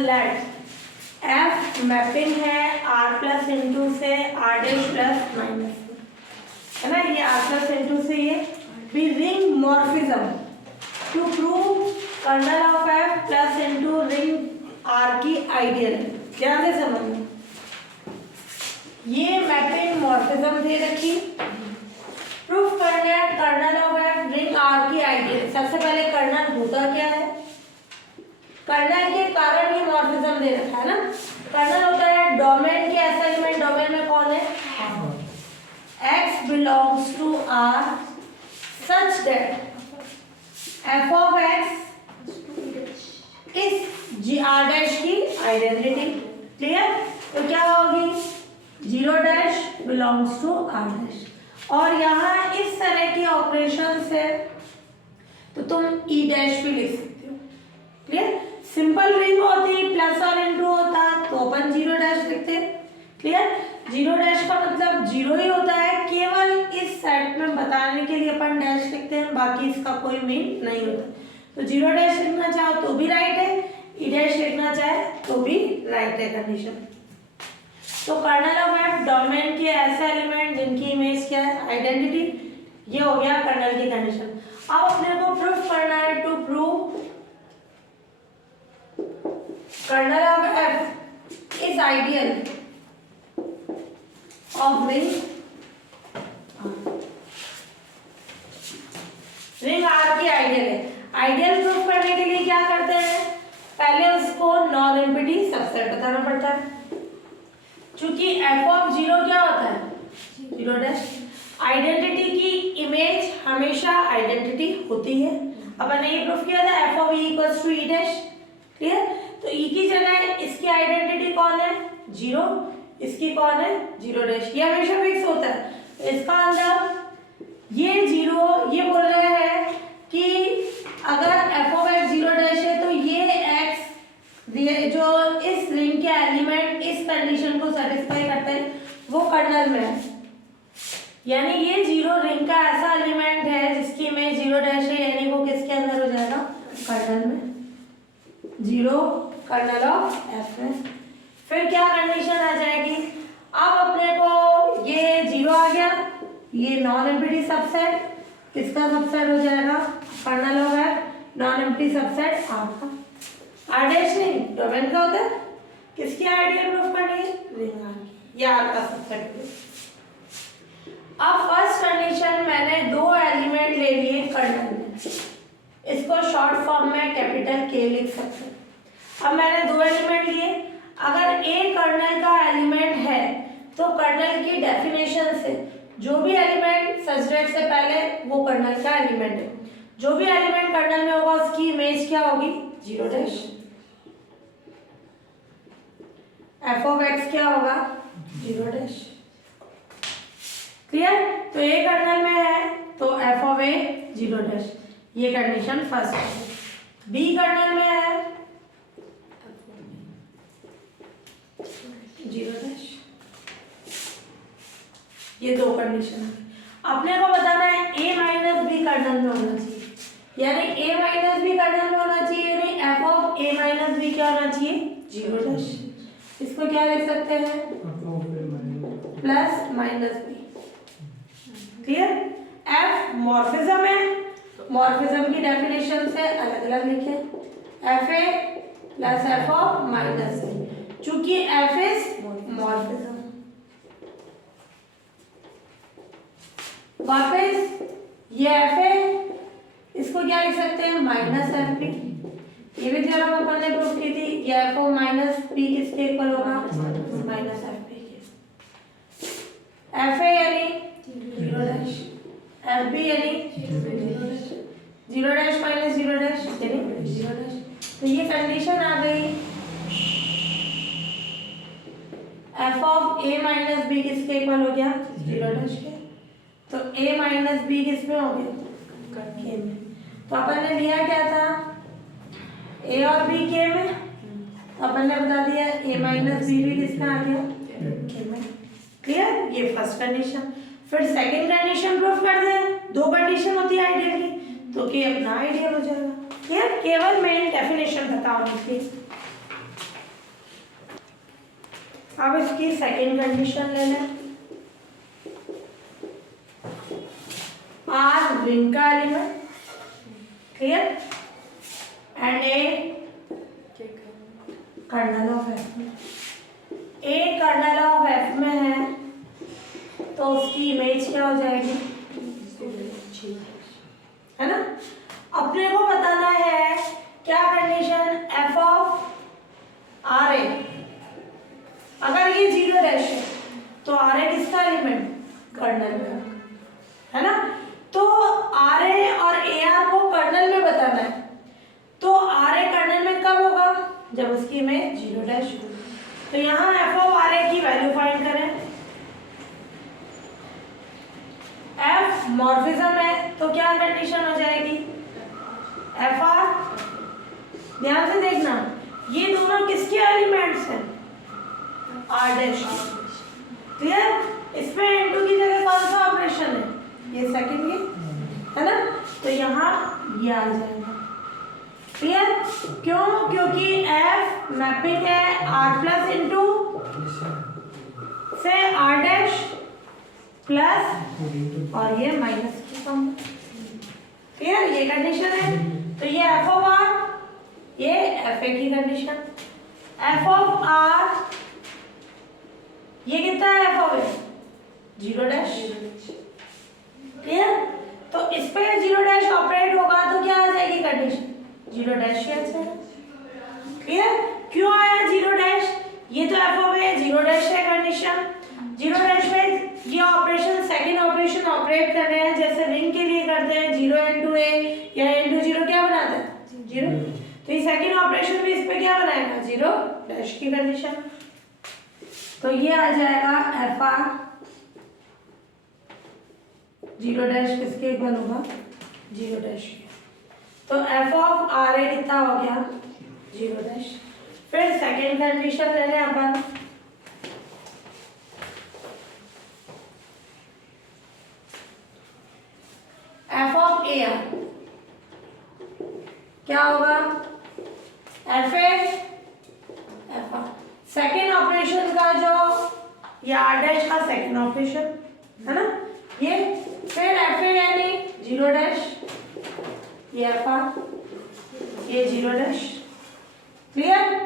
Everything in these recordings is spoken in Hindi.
लेट एफ मैपिंग है आर प्लस इंटू से आर डैश प्लस माइनस है ना, ये आर प्लस इंटू से ये be ring morphism to prove kernel of F plus into ring R की आइडियल। ध्यान से समझना, ये मैपिंग मॉर्फिज्म दे रखी, प्रूफ करना है kernel of F ring R की आइडियल। सबसे पहले कर्नल होता क्या है, कर्नल के कारण ही मॉर्फिज्म दे रखा है ना। कर्नल होता है डोमेन के ऐसा एलिमेंट, डोमेन में कौन है, x belongs to R such that f of x is g r dash की आइडेंटिटी। क्लियर, तो क्या होगी, 0 dash belongs to r dash. और यहाँ इस तरह की ऑपरेशन से तो तुम e डैश भी लिख सकते हो। क्लियर, सिंपल रिंग होती प्लस और इनटू होता तो अपन 0 डैश लिखते। क्लियर, 0 डैश का मतलब 0 ही होता है, केवल इस सेट में बताने के लिए अपन डैश लिखते हैं, बाकी इसका कोई मीन नहीं होता। तो 0 डैश लिखना चाहो तो भी राइट है, ई डैश लिखना चाहे तो भी राइट है कंडीशन। तो कर्नल ऑफ एफ डोमेन के ऐसे एलिमेंट जिनकी इमेज क्या है, आइडेंटिटी, ये हो गया कर्नल की कंडीशन। अब अपने को प्रूफ करना है, to prove kernel of F is ideal of ring R की आइडियल है। आइडियल प्रूफ करने के लिए क्या करते हैं, पहले उसको नॉन एम्प्टी सबसेट बताना पड़ता है। चूंकि f ऑफ 0 क्या होता है, 0 डैश। आइडेंटिटी की इमेज हमेशा आइडेंटिटी होती है। अपन ने ये प्रूफ किया था f of e equals to e dash. Clear, तो e की जगह इसकी आइडेंटिटी कौन है, 0, इसकी कौन है, 0 डैश। ये हमेशा फिक्स होता है। तो इसका अंदर ये 0, ये बोल रहे हैं कि अगर f ऑफ x 0 डैश है तो ये x जो इस रिंग के एलिमेंट इस कंडीशन को सेटिस्फाई करते हैं वो कर्नल में है। यानी ये 0 रिंग का ऐसा एलिमेंट है जिसकी इमेज 0 डैश है, यानी वो किसके अंदर हो जाएगा, कर्नल में, 0 कर्नल ऑफ f में। फिर क्या कंडीशन आ जाएगी, अब अपने को ये 0 आ गया, ये नॉन एम्प्टी सबसेट किसका सबसेट हो जाएगा, kernel of f non empty subset R का। आर डैश नहीं, डोमेन का होता है, किसकी आइडियल प्रूफ करनी है, रिंग आर की, ये आर का सबसेट है। अब फर्स्ट कंडीशन मैंने 2 एलिमेंट ले लिए कर्नल में, इसको शॉर्ट फॉर्म में कैपिटल K लिख सकते हैं। अब मैंने 2 एलिमेंट लिए, अगर A कर्नल का एलिमेंट है तो कर्नल की डेफिनेशन से जो भी एलिमेंट सब्जेक्ट से पहले वो कर्नल का एलिमेंट है, जो भी एलिमेंट कर्नल में होगा उसकी इमेज क्या होगी, 0 डैश। f ऑफ x क्या होगा, 0 डैश। क्लियर, तो A कर्नल में है तो f ऑफ a 0 डैश, ये कंडीशन फर्स्ट है। B कर्नल में है 0 डैश, ये 2 कंडीशन है। अपने को बताना है A माइनस B कर्नल में होना चाहिए, यानी A माइनस B कर्नल में होना चाहिए, यानी f of A minus B क्या होना चाहिए, 0 डैश। इसको क्या लिख सकते हैं, plus minus B। Clear, f morphism है, मॉर्फिज्म की डेफिनेशन से अलग अलग लिखे, f a plus f of minus B, चूंकि f इज मॉर्फिज्म। वापस ये f है, इसको क्या लिख सकते हैं, माइनस एफ पी। ये भी थ्योरम अपन ने प्रूव की थी, ये f ऑफ माइनस पी किसके इक्वल होगा, माइनस एफ पी के। f है यानी 0 डैश, f बी यानी 0 डैश माइनस 0 डैश यानी 0 डैश। तो ये कंडीशन आ गई, f of a minus B किसके इक्वल हो गया, 0 डैश के। तो a माइनस बी किसमें हो गया, k में। तो अपन ने लिया क्या था, a और b k में, तो अपन ने बता दिया a माइनस बी भी किसमें आ गया, k में। क्लियर, ये फर्स्ट कंडीशन। फिर सेकंड कंडीशन प्रूफ कर दें, 2 कंडीशन होती है आइडियल की, तो k अपना आइडियल हो जाएगा। क्लियर, केवल मेन डेफिनेशन बताओ प्लीज। अब इसकी सेकेंड कंडीशन ले लें। आर रिंग का element, clear, and A kernel of F में, ए कर्नल ऑफ एफ में है तो उसकी इमेज क्या हो जाएगी, है ना। अपने को बताना है क्या condition, F of R A, अगर ये 0 डैश है तो आर ए किसका एलिमेंट, कर्नल का, है ना। तो आर ए और ए आर को कर्नल में बताना है, तो आर ए कर्नल में कब होगा, जब उसकी इमेज 0 डैश हो। तो यहाँ एफ ऑफ आर ए की वैल्यू फाइंड करें। एफ मॉर्फिज्म है तो क्या कंडीशन हो जाएगी, एफ आर, ध्यान से देखना ये दोनों किसके एलिमेंट्स हैं, आर डैश, क्लियर। इसमें इनटू की जगह कौन सा ऑपरेशन है, ये सेकंड ये, है ना। तो यहाँ ये आ जाएगा, क्लियर। क्यों, क्योंकि एफ मैपिंग है आर प्लस इंटू से आर डैश प्लस और ये माइनस की फॉर्म, क्लियर, ये कंडीशन है। तो ये एफ ऑफ आर, ये एफ ए की कंडीशन, एफ ऑफ आर ये कितना है, F of A 0 dash, clear. तो इस पे 0 डैश ऑपरेट होगा तो क्या आ जाएगी कंडीशन, 0 डैश ही आ जाएगा, क्लियर। क्यों आया 0 डैश, ये तो एफ ऑफ ए 0 डैश है कंडीशन, 0 डैश में ये ऑपरेशन सेकंड ऑपरेशन ऑपरेट कर रहे हैं, जैसे रिंग के लिए करते हैं 0 इंटू ए या इंटू 0 क्या बनाता है, 0। तो ये सेकंड ऑपरेशन भी इस पे क्या बनाएगा, 0 डैश की कंडीशन। तो ये आ जाएगा एफ आर 0 डैश किसके इक्वल होगा, 0 डैश के। तो एफ ऑफ आर ए कितना हो गया, 0 डैश। फिर सेकंड कंडीशन ले लें अपन, एफ ऑफ ए आर क्या होगा, F A F R, second operation का जो ये आर डैश का सेकेंड ऑपरेशन है ना ये, फिर एफ ए यानी 0 डैश, ये एफ आर, ये 0 डैश, क्लियर।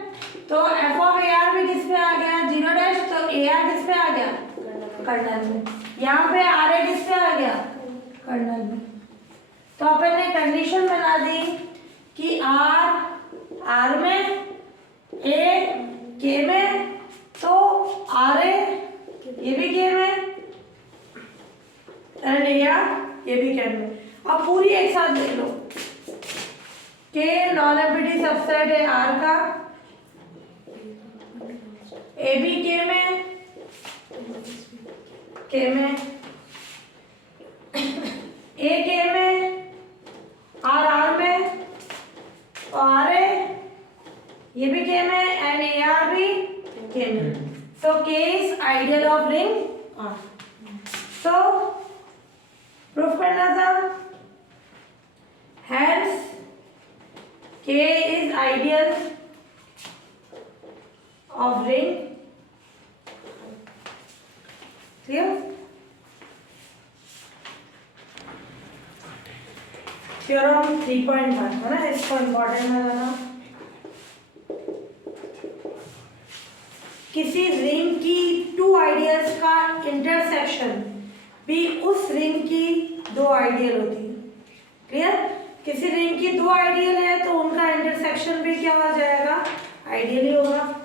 तो एफ ऑफ ए आर भी किस पे आ गया, 0 डैश, तो ए आर किस पे आ गया, कर्नल में। यहाँ पे आर ए किस पे आ गया, कर्नल में। तो अपन ने कंडीशन बना दी कि आर में, ए के में, तो आर ए ये भी के में एंड ए आर ये भी के में। अब पूरी एक साथ देख लो, के नॉन एम्प्टी सबसेट है आर का, ए भी के में, ए के में, आर में, आर ए ये भी के में एंड ए आर भी के में। So K is ideal of ring R. So proof करना था, hence K is ideal of ring, clear. Theorem 3.1 है ना, इसको इम्पोर्टेंट है ना। किसी रिंग की 2 आइडियल्स का इंटरसेक्शन भी उस रिंग की 2 आइडियल होती है, क्लियर। किसी रिंग की 2 आइडियल है तो उनका इंटरसेक्शन भी क्या हो जाएगा, आइडियल ही होगा।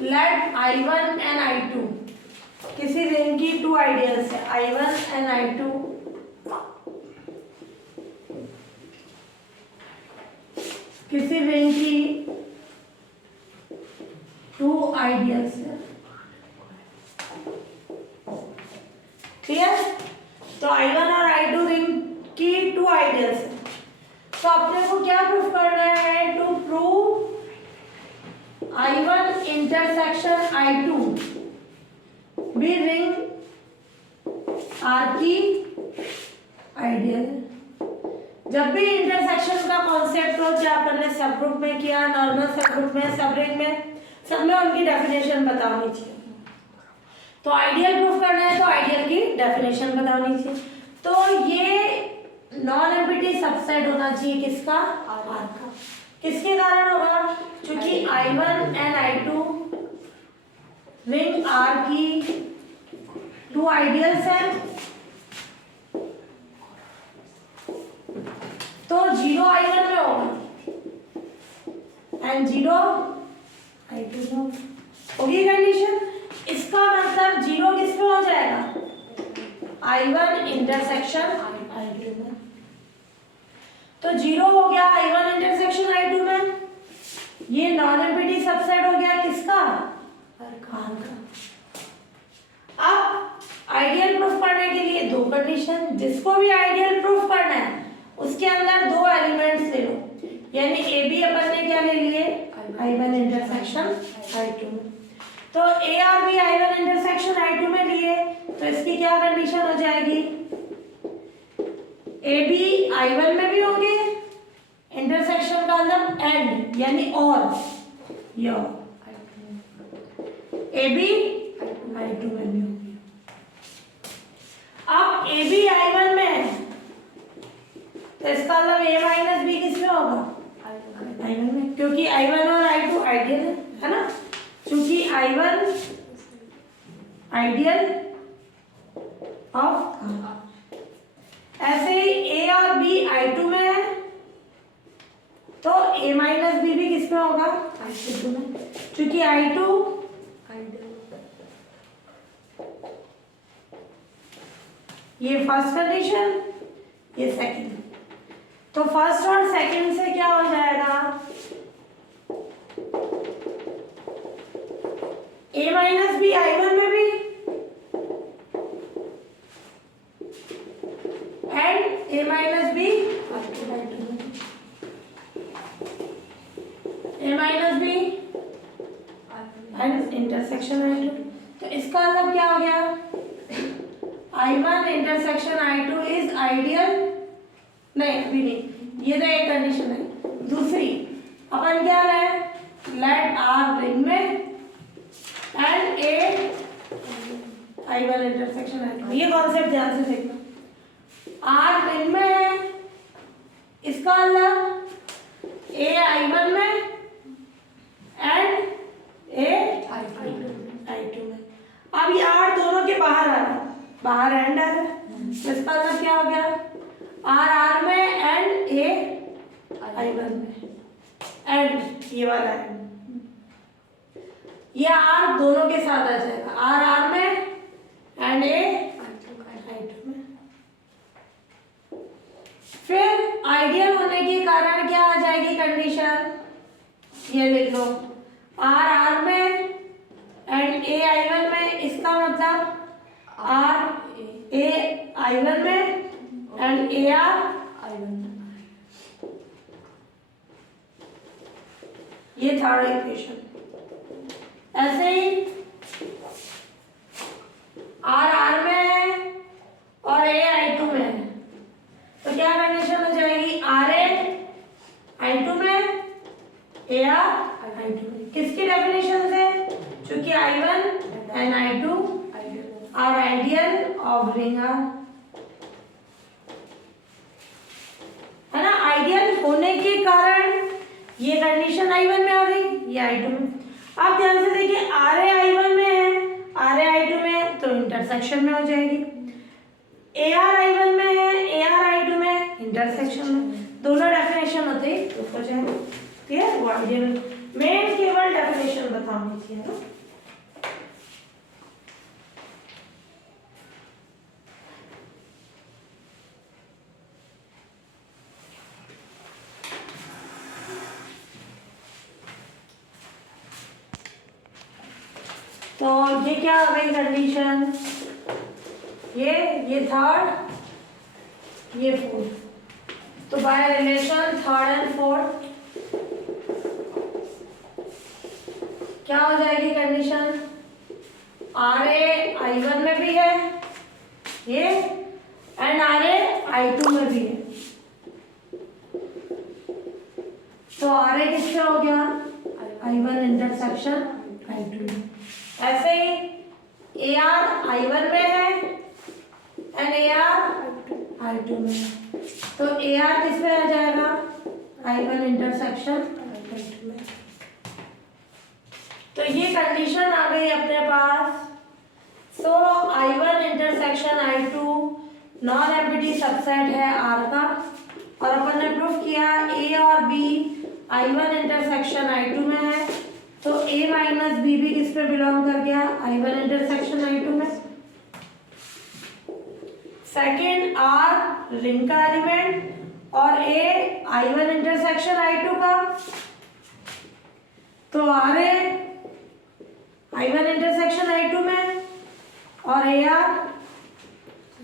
लेट I1 एंड I2, किसी रिंग की 2 आइडियल्स है I1 एंड I2, किसी रिंग की 2 आइडियल्स है, क्लियर। तो I1 और I2 रिंग की 2 आइडियल्स है, तो अपने को क्या प्रूफ करना है, to prove I1 intersection I2 भी रिंग R की आइडियल है। जब भी इंटरसेक्शन का कॉन्सेप्ट हो, चाहे अपन ने सब ग्रुप में किया, नॉर्मल सब ग्रुप में, सब रिंग में, सब में उनकी डेफिनेशन बतानी चाहिए। तो आइडियल प्रूफ करना है तो आइडियल की डेफिनेशन बतानी चाहिए। तो ये नॉन एम्प्टी सबसेट होना चाहिए किसका? आर का। किसके कारण होगा? क्योंकि I1 and I2 ring R की टू आइडियल्स हैं, तो 0 I1 में होगा एंड 0 I2 में होगी कंडीशन। इसका मतलब 0 किस में हो जाएगा? I1 इंटरसेक्शन I2 में। तो 0 हो गया I1 इंटरसेक्शन I2 में। ये नॉन एम्प्टी सबसेट हो गया किसका? आर का। अब आइडियल प्रूफ करने के लिए दो कंडीशन, जिसको भी आइडियल प्रूफ करना है उसके अंदर दो एलिमेंट्स ले लो, यानी ए बी अपन ने क्या ले लिए? I1 इंटरसेक्शन I2 में। तो ए और बी I1 इंटरसेक्शन I2 में लिए, तो इसकी क्या कंडीशन हो जाएगी? ए बी I1 में भी होंगे इंटरसेक्शन का मतलब एंड यानी और, यो ए बी I2 में भी होंगे। अब ए बी I1 में है तो इसका मतलब a माइनस बी किस में होगा? I1 में, क्योंकि I1 और I2 आइडियल है ना, क्योंकि I1 आइडियल ऑफ। ऐसे ही a और b I2 में है तो a माइनस बी भी किस में होगा? I2 में, क्योंकि I2 ये फर्स्ट कंडीशन, ये सेकंड। तो फर्स्ट और सेकंड से क्या हो जाएगा? a माइनस बी I1 में भी and a minus B I2 में, a minus B and intersection I2। तो इसका मतलब क्या हो गया? I1 intersection I2 is ideal. नहीं अभी नहीं, ये तो एक कंडीशन है। दूसरी अपन क्या लें? लेट आर रिंग में and A I1 intersection I2। ये कॉन्सेप्ट ध्यान से देखना। आर रिंग में है, इसका मतलब ए I1 में एंड ए I2 में। अब ये आर दोनों के बाहर आ रहा है, बाहर एंड आ रहा है, तो इसका मतलब क्या हो गया? आर में एंड ए I1 में एंड ये वाला एंड, ये आर दोनों के साथ आ जाएगा, आर में एंड ए I2 में। फिर आइडियल होने के कारण क्या आ जाएगी कंडीशन? ये लिख लो, आर में एंड ए I1 में। इसका मतलब आर ए I1 में एंड ए आर I1 में। ये थर्ड इक्वेशन। ऐसे ही आर में है और ए I2 में है, तो क्या कंडीशन हो जाएगी? आर ए I2 में, ए आर I2 में। किसकी डेफिनेशन से? क्योंकि I1 and I2 are ideal of ring R, है ना। आइडियल होने के कारण ये कंडीशन I1 में आ गई, ये I2 में। अब ध्यान से देखिए, आर ए I1 में है, आर ए I2 में, तो इंटरसेक्शन में हो जाएगी। ए आर I1 में है, ए आर I2 में, इंटरसेक्शन में। दोनों डेफिनेशन होते ही प्रूफ हो जाएगा। ठीक है, वो आइडियल मेन केवल डेफिनेशन बतानी थी, है ना। तो ये क्या आ गई कंडीशन? ये थर्ड, ये फोर्थ। तो by relation third and fourth क्या हो जाएगी कंडीशन? आर ए I1 में भी है ये एंड आर ए I2 में भी है। तो आर ए किससे हो गया, I1 इंटरसेक्शन I2 में। ऐसे ही ए आर I1 में है एंड ए आर I2 में है, तो ए आर किस में आ जाएगा, I1 इंटरसेक्शन I2 में। तो ये कंडीशन आ गई अपने पास। सो I1 intersection I2 non empty subset है R का, और अपन ने प्रूफ किया A और B I1 इंटरसेक्शन I2 में है, तो A माइनस B भी किस पे बिलोंग कर गया, I1 इंटरसेक्शन I2 में। सेकेंड R रिंग का एलिमेंट और A I1 इंटरसेक्शन I2 का, तो RA I1 इंटरसेक्शन I2 में और AR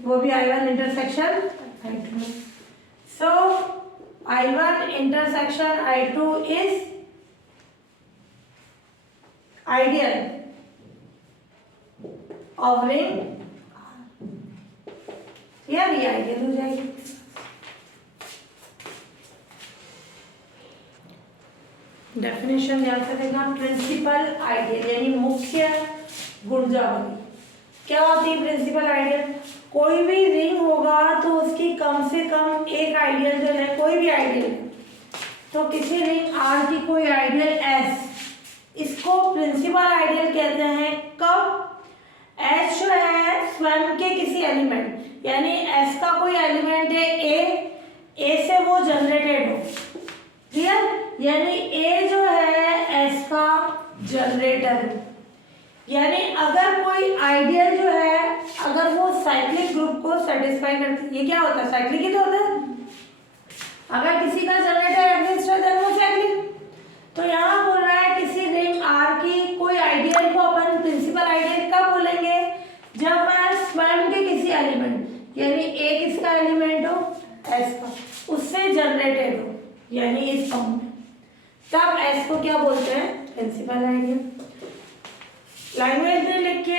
वो भी I1 इंटरसेक्शन I2 में। सो I1 intersection I2 is ideal of ring, यार ये आइडियल हो जाएगी। डेफिनेशन ध्यान से देखना, प्रिंसिपल आइडियल यानी मुख्य गुणजावली। क्या होती है प्रिंसिपल आइडियल, कोई भी रिंग होगा तो उसकी कम से कम एक आइडियल जो है, कोई भी आइडियल, तो किसी रिंग आर की कोई आइडियल एस, इसको प्रिंसिपल आइडियल कहते हैं। कब एस जो है स्वयं के किसी एलिमेंट, यानी एस का कोई एलिमेंट है ए से वो जनरेटेड हो, क्लियर, यानी ए जो है एस का जनरेटर है। यानी अगर कोई आइडियल जो है, अगर वो साइक्लिक ग्रुप को सेटिस्फाई करती है, ये क्या होता है, साइक्लिक ही तो होता है। अगर किसी का जनरेटर एग्जिस्ट है देन वो साइक्लिक। तो यहाँ बोल रहा है किसी रिंग आर की कोई आइडियल को अपन प्रिंसिपल आइडियल कब बोलेंगे, जब वह स्वयं के किसी एलिमेंट, यानी ए किसका एलिमेंट हो, एस का, उससे जनरेटेड हो, यानी इस फॉर्म में, तब एस को क्या बोलते हैं, प्रिंसिपल आइडियल। लैंग्वेज में लिख के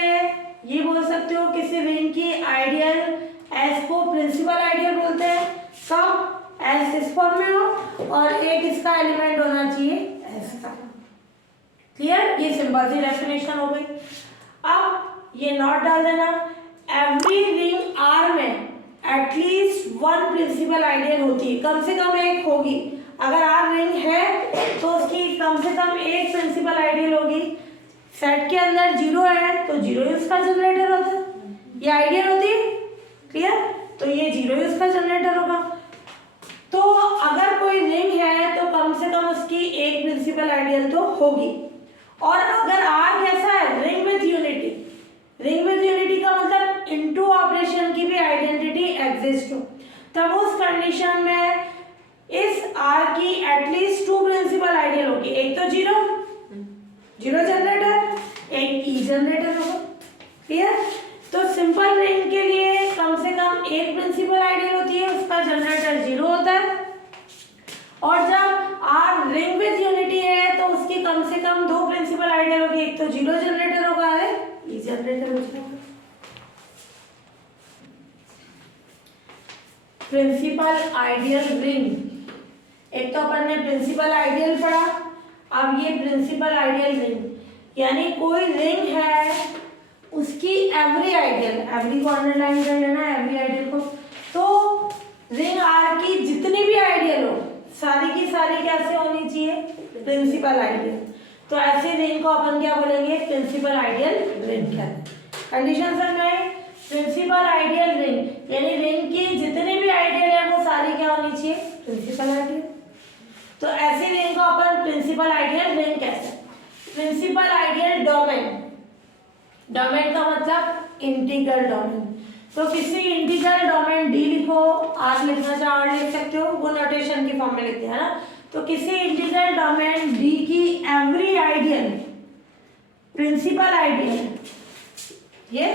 ये बोल सकते हो किसी रिंग की आइडियल एस को प्रिंसिपल आइडियल बोलते हैं, कब एस इस फॉर्म में हो और ए किसका एलिमेंट होना चाहिए, एस का। क्लियर, ये सिंपल सी डेफिनेशन हो गई। अब ये नोट डाल देना, एवरी रिंग आर में एटलीस्ट वन प्रिंसिपल आइडियल होती है, कम से कम एक होगी। अगर आर रिंग है तो उसकी कम से कम एक प्रिंसिपल आइडियल होगी। सेट के अंदर जीरो है तो जीरो ही उसका जनरेटर होता है, ये आइडियल होती है, क्लियर, तो ये जीरो ही उसका जनरेटर होगा। तो अगर कोई रिंग है तो कम से कम उसकी एक प्रिंसिपल आइडियल तो होगी। और अगर आर कैसा है, ring with unity, ring with unity का मतलब इनटू ऑपरेशन की भी आइडेंटिटी एग्जिस्ट हो, तब उस कंडीशन में इस आर की एटलीस्ट टू प्रिंसिपल आइडियल होगी, एक तो जीरो जनरेटर, एक ई जनरेटर होगा, क्लियर। तो सिंपल रिंग के लिए कम से कम एक प्रिंसिपल आइडियल होती है, उसका जनरेटर जीरो होता है। और जब आर रिंग विथ यूनिटी है तो उसकी कम से कम दो प्रिंसिपल आइडियल होगी, एक तो जीरो जनरेटर होगा, ई जनरेटर हो जाएगा। प्रिंसिपल आइडियल रिंग, एक तो अपन ने प्रिंसिपल आइडियल पढ़ा, अब ये प्रिंसिपल आइडियल रिंग, यानी कोई रिंग है उसकी एवरी आइडियल, एवरी को अंडरलाइन कर लेना एवरी आइडियल को, तो रिंग आर की जितनी भी आइडियल हो सारी की सारी कैसे होनी चाहिए, प्रिंसिपल आइडियल। तो ऐसे रिंग को अपन क्या बोलेंगे, प्रिंसिपल आइडियल रिंग कहते हैं। कंडीशन समझाएं, प्रिंसिपल आइडियल रिंग यानी रिंग की जितनी भी आइडियल है वो सारी क्या होनी चाहिए, प्रिंसिपल आइडियल। तो ऐसी रिंग को अपन प्रिंसिपल आइडियल रिंग कहते हैं। प्रिंसिपल आइडियल डोमेन, डोमेन का मतलब इंटीग्रल डोमेन, तो किसी इंटीग्रल डोमेन डी लिखो, आर लिखना चाहे आर लिख सकते हो, वो नोटेशन की फॉर्म में लिखते हैं ना। तो किसी इंटीग्रल डोमेन डी की एवरी आइडियल प्रिंसिपल आइडियल, ये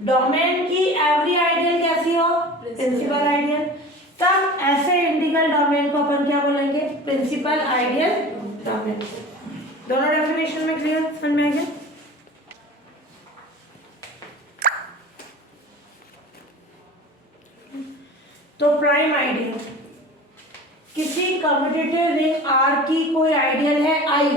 डोमेन की एवरी आइडियल कैसी हो, प्रिंसिपल आइडियल, तब ऐसे इंटीग्रल डोमेन को अपन क्या बोलेंगे, प्रिंसिपल आइडियल डोमेन। दोनों डेफिनेशन में क्लियर, समझ में आ गया। तो प्राइम आइडियल, किसी कम्यूटेटिव रिंग आर की कोई आइडियल है आई,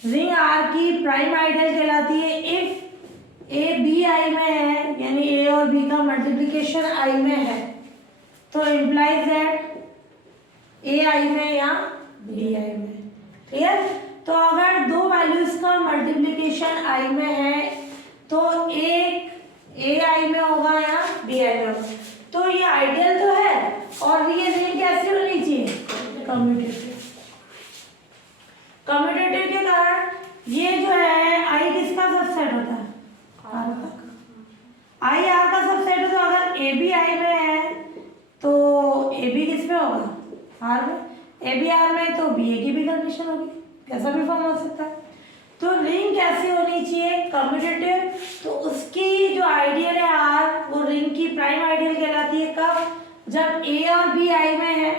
रिंग आर की प्राइम आइडियल कहलाती है इफ ए बी आई में है, यानी ए और बी का मल्टीप्लिकेशन आई में है, तो इम्प्लाइज दैट ए आई में या बी आई में। क्लियर? तो अगर दो वैल्यूज का मल्टीप्लिकेशन आई में है तो एक ए आई में होगा या बी आई में होगा। तो ये आइडियल तो है, और ये रिंग कैसी होनी चाहिए? कम्यूटेटिव। कम्यूटेटिव के कारण ये जो है आई किसका सबसेट होता है? आर का। आई आर का सबसेट है, तो अगर ए बी आई में है तो ए बी किस में होगा? आर में। ए बी आर में तो बी ए की भी कंडीशन होगी, कैसा भी फॉर्म हो सकता है। तो रिंग कैसी होनी चाहिए? कम्यूटेटिव। तो उसकी जो आइडियल है आर, वो रिंग की प्राइम आइडियल कहलाती है कब? जब ए और बी आई में है,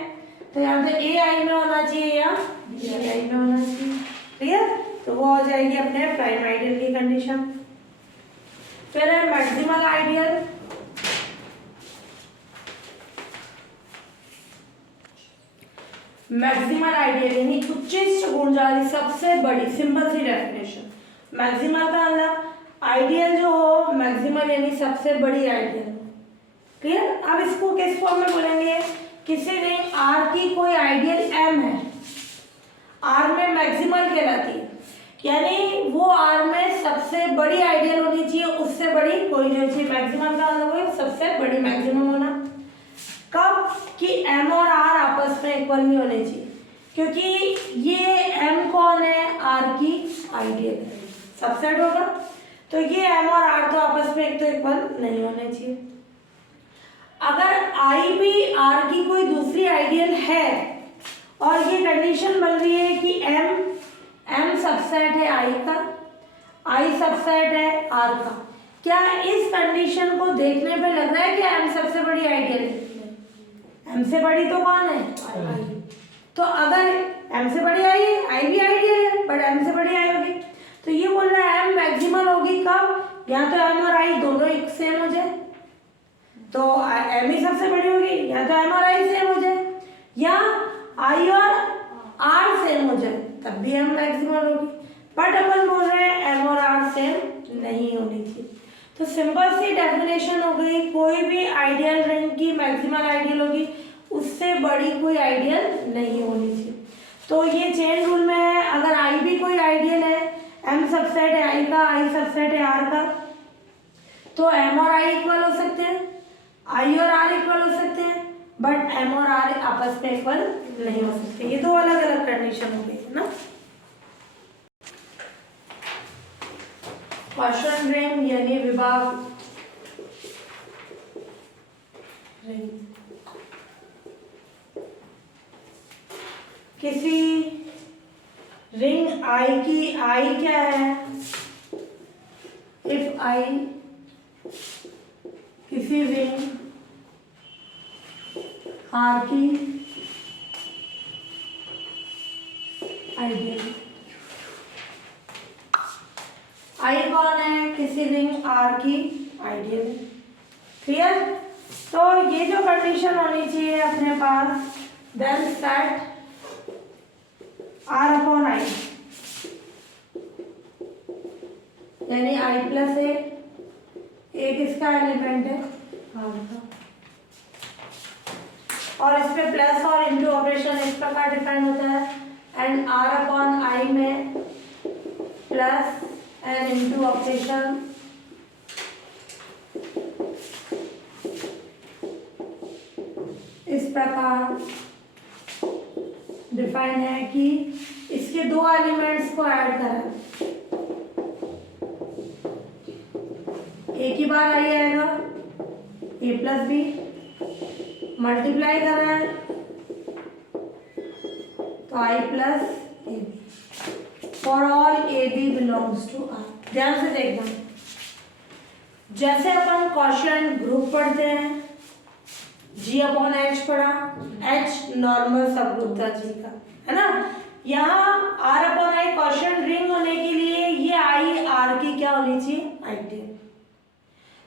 तो यहाँ पे ए आई में होना चाहिए या बी आई में होना चाहिए। क्लियर? तो वो हो जाएगी अपने प्राइम आइडियल की कंडीशन। फिर है मैक्सिमल आइडियल। मैक्सिमल आइडियल यानी उच्चिष्ट गुण वाली सबसे बड़ी, सिंपल सी डेफिनेशन। मैक्सिमल का मतलब आइडियल जो हो, मैक्सिमल यानी सबसे बड़ी आइडियल। क्लियर? अब इसको किस फॉर्म में बोलेंगे? किसी रिंग आर की कोई आइडियल एम है, आर में मैक्सिमल कहलाती है, यानी वो आर में सबसे बड़ी आइडियल होनी चाहिए, उससे बड़ी कोई नहीं चाहिए। मैक्सिमल का मतलब सबसे बड़ी मैक्सिमम होना। कब? कि एम और आर आपस में इक्वल नहीं होने चाहिए, क्योंकि ये एम कौन है? आर की आइडियल है, सबसेट होगा। तो ये एम और आर तो आपस में एक तो इक्वल नहीं होने चाहिए। अगर आई भी आर की कोई दूसरी आइडियल है और ये कंडीशन बन रही है कि एम सबसेट है आई का, आई सबसेट है आर का, क्या इस कंडीशन को देखने पे लग रहा है कि एम सबसे बड़ी आइडियल है? एम से बड़ी तो कौन है? आई। तो अगर एम से बड़ी आई है, आई भी आइडियल है, बट एम से बड़ी आई होगी, तो ये बोल रहा है एम मैक्सिमल होगी कब? या तो एम और आई दोनों एक सेम हो जाए, तो एम ही सबसे बड़ी होगी, या तो एम और आई सेम हो जाए, या आई और आर सेम हो जाए, तब भी एम मैक्सिमल होगी। बट अपन बोल रहे हैं एम और आर सेम नहीं होनी चाहिए। तो सिंपल सी डेफिनेशन हो गई, कोई भी आइडियल रिंग की मैक्सिमल आइडियल होगी, उससे बड़ी कोई आइडियल नहीं होनी चाहिए। तो ये चेन रूल में है, अगर आई भी कोई आइडियल है, एम सबसेट है आई का, आई सबसेट है आर का, तो एम और आई इक्वल हो सकते हैं, आई और आर इक्वल हो सकते हैं, बट एम और आर आपस में इक्वल नहीं हो सकते। ये दो अलग अलग कंडीशन हो गई है ना। क्वेश्चन रिंग यानी विभाग रिंग। किसी रिंग आई की आई क्या है? इफ आई किसी रिंग आर की आइडियल, आई कौन है? किसी रिंग आर की आइडियल। क्लियर? तो ये जो कंडीशन होनी चाहिए अपने पास, then set R upon I, यानी आई प्लस ए किसका एलिमेंट है? आर का, और इस पे प्लस और इंटू ऑपरेशन इस प्रकार डिफाइन होता है, एंड आर अपॉन आई में प्लस एंड इंटू ऑपरेशन इस प्रकार डिफाइन है कि इसके दो एलिमेंट्स को ऐड करें, एक ही बार आई आएगा ए प्लस बी, मल्टीप्लाई कर रहा है तो I plus A B, for all A B belongs to R. ध्यान से देखना, जैसे अपन क्वोशिएंट ग्रुप पढ़ते हैं, जी अपॉन एच पढ़ा, एच नॉर्मल सब ग्रुप था जी का, है ना। यहाँ R upon I quotient ring होने के लिए ये आई आर की क्या होनी चाहिए? आइडियल।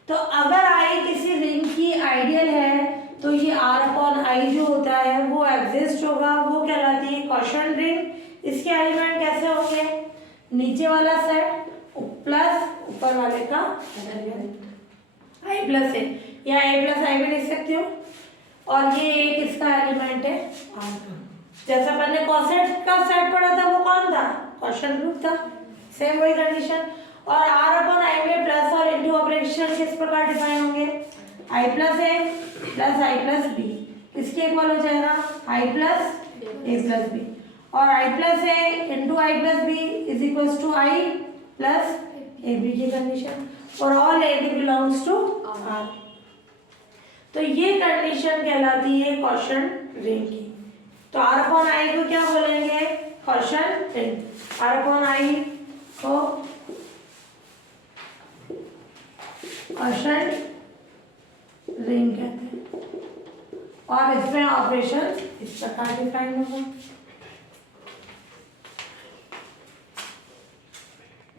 तो अगर आई किसी रिंग की आइडियल है तो तो ये R/I जो होता है वो एग्जिस्ट होगा, वो कहलाती है क्वोशंट रिंग। इसके एलिमेंट कैसे होंगे, नीचे वाला सेट प्लस ऊपर वाले का I प्लस है, या A प्लस I भी लिख सकते हो। और ये एक इसका एलिमेंट है R का। जैसा अपन ने कॉसेट का सेट पढ़ा था वो कौन था, क्वोशंट ग्रुप था, सेम वही कंडीशन। और R/I में प्लस और इंटू ऑपरेशन किस प्रकार डिफाइन होंगे, I plus A plus I plus B किसके इक्वल हो जाएगा, I plus A plus B। और I plus A into I plus B is equal to I plus AB की कंडीशन, और all AB belongs to R। तो ये कंडीशन कहलाती है क्वोशंट रिंग की। तो R/I को क्या बोलेंगे, क्वोशंट रिंग। R/I को क्वोशंट रिंग कहते हैं, और इसमें ऑपरेशन इस प्रकार डिफाइन होगा।